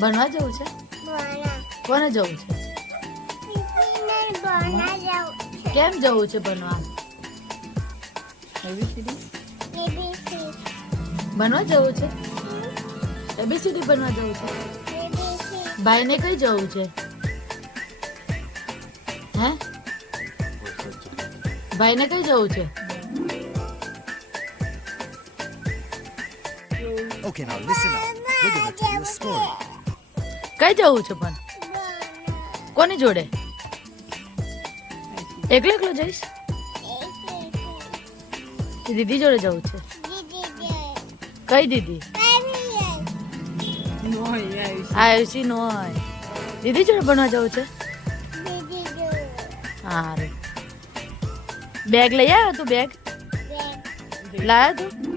ભણવા જવું છે? કોને જવું છે? કેમ જવું છે ભણવા? ભણવા જવું છે? એબીસીડી ભણવા જવું છે? ભાઈને કઈ જવું છે? હે ભાઈને કઈ જવું છે? Okay, now listen up. We're gonna tell you a story. કઈ જવું છે પણ? કોની જોડે? એકલો એકલો જઈશ? કે દીદી જોડે જવું છે? કઈ દીદી? આયુષી નો હોય. દીદી જોડે ભણવા જવું છે? સારું. બેગ લઈ આવ્યો તું? બેગ લાવ્યો તું?